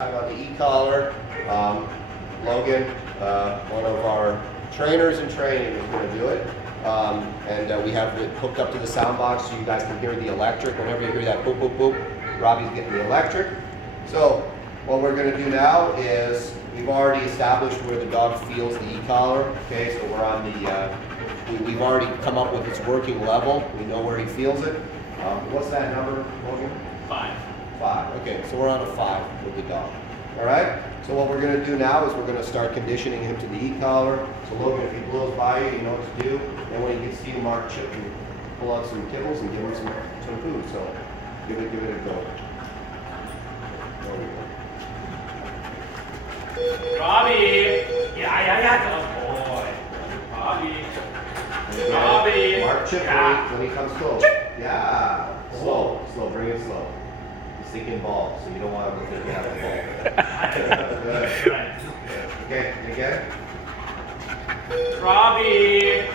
On the e-collar, Logan, one of our trainers in training, is going to do it. And we have it hooked up to the sound box so you guys can hear the electric. Whenever you hear that boop, boop, boop, Robbie's getting the electric. So what we're going to do now is we've already established where the dog feels the e-collar. Okay, so we're on the, we've already come up with its working level. We know where he feels it. What's that number, Logan? 5. 5. Okay, so we're on a 5 with the dog. All right? So what we're going to do now is we're going to start conditioning him to the e-collar. So Logan, if he blows by you, you know what to do. And when he gets to you, Mark, chip and pull out some kibbles and give him some food. So give it a go. There we go. Robbie! Yeah, good boy. Robbie. Again, Robbie. Mark chip Yeah. when he comes close. Yeah. Slow, bring it slow. He's thinking ball, so you don't want him to think you have a ball. Good. Okay, again. Robbie!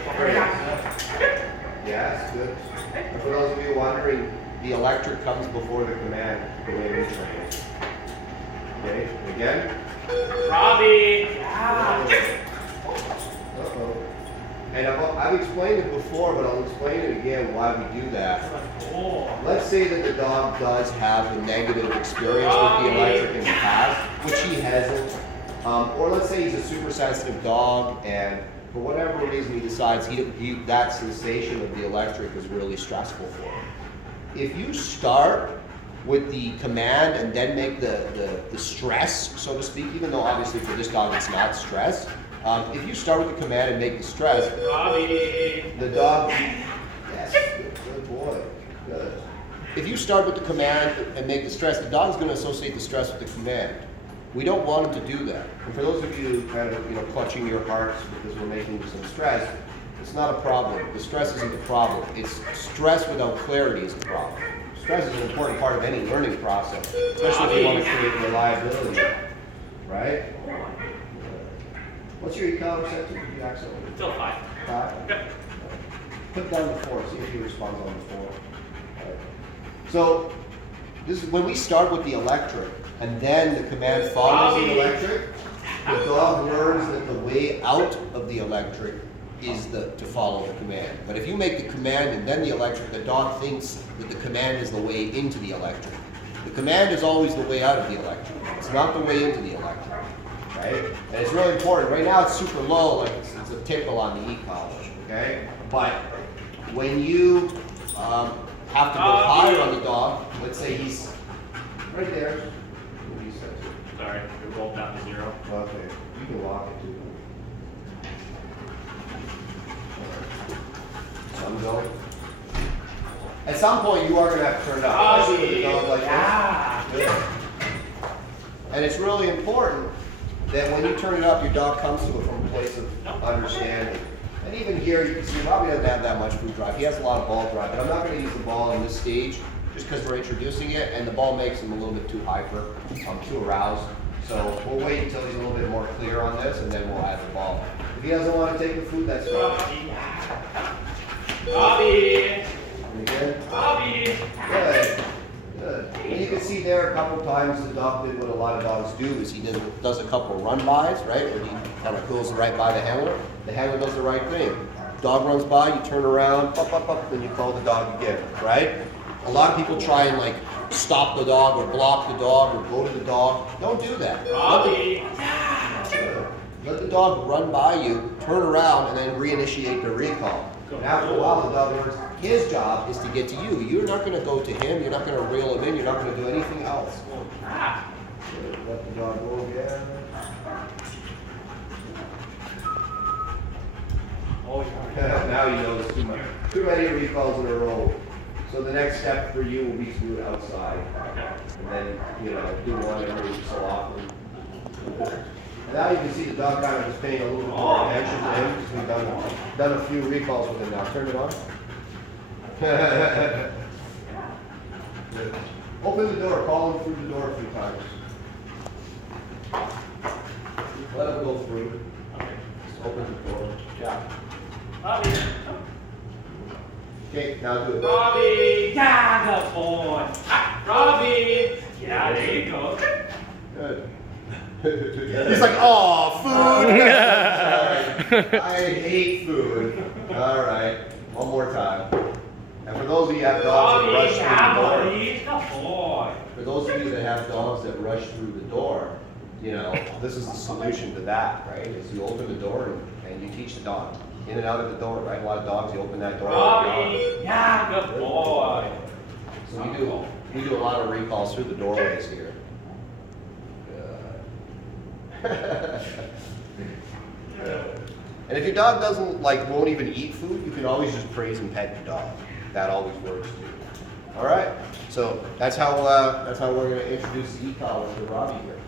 Yes, good. And for those of you wondering, the electric comes before the command, the way we train it. Okay, again. Robbie! Yeah. Uh-oh. And I've explained it before, but I'll explain it again why we do that. Let's say that the dog does have a negative experience with the electric in the past, which he hasn't. Or let's say he's a super sensitive dog and for whatever reason he decides that sensation of the electric is really stressful for him. If you start with the command and then make the stress, so to speak, even though obviously for this dog it's not stress, if you start with the command and make the stress, Robbie! the dog, yes, good boy, good. If you start with the command and make the stress, the dog's going to associate the stress with the command. We don't want him to do that. And for those of you kind of, clutching your hearts because we're making some stress, it's not a problem. The stress isn't the problem. It's stress without clarity is the problem. Stress is an important part of any learning process, especially if you want to create reliability, right? What's your e-collar set to? Did you accidentally? Still 5. 5? Yep. Put down the 4, see if he responds on the 4. Right. So, this is when we start with the electric, and then the command follows the electric, the dog learns that the way out of the electric is to follow the command. But if you make the command and then the electric, the dog thinks that the command is the way into the electric. The command is always the way out of the electric. It's not the way into the electric. Right? And it's really important. Right now it's super low, like it's a tickle on the e-collar, okay? But when you have to go higher on the dog, let's say he's right there. What do you say? Sorry, it rolled down to 0. Okay, you can walk it too. Some go. At some point you are going to have to turn it up, especially with a dog like this. Good. And it's really important that when you turn it up, your dog comes to it from a place of understanding. And even here, you can see Robbie doesn't have that much food drive. He has a lot of ball drive, but I'm not going to use the ball in this stage just because we're introducing it, and the ball makes him a little bit too hyper, too aroused. So we'll wait until he's a little bit more clear on this, and then we'll add the ball. If he doesn't want to take the food, that's fine. Robbie! And again, Robbie! good. Good. And you can see there a couple times the dog did what a lot of dogs do is he does a couple run-bys, right? Where he kind of goes right by the handler. The handler does the right thing. Dog runs by, you turn around, pop, pop, pop, then you call the dog again, right? A lot of people try and like stop the dog or block the dog or go to the dog. Don't do that. Robbie! Let the dog run by you, turn around, and then reinitiate the recall. And after a while, the dog learns his job is to get to you. You're not going to go to him. You're not going to reel him in. You're not going to do anything else. Let the dog go again. Now you know there's too many recalls in a row. So the next step for you will be to do it outside. And then, do one every so often. And now you can see the dog kind of is paying a little bit more attention to him because we've done a few recalls with him now. Turn it on. Good. Open the door. Call him through the door a few times. Let him go through. Just open the door. Yeah. Robbie! Okay, now do it. Robbie! Yeah, good boy! Robbie! Yeah, there you go. Good. Good. He's like, oh, food. I hate food. All right, one more time. And for those of you that have dogs that rush through the door, Good boy. for those of you that have dogs that rush through the door, you know, this is the solution to that, right? Is you open the door and you teach the dog in and out of the door, right? A lot of dogs, you open that door. Yeah, good boy. So we do a lot of recalls through the doorways here. And if your dog doesn't won't even eat food, you can always just praise and pet your dog. That always works too. All right. So that's how we're going to introduce the e-collar to Robbie here.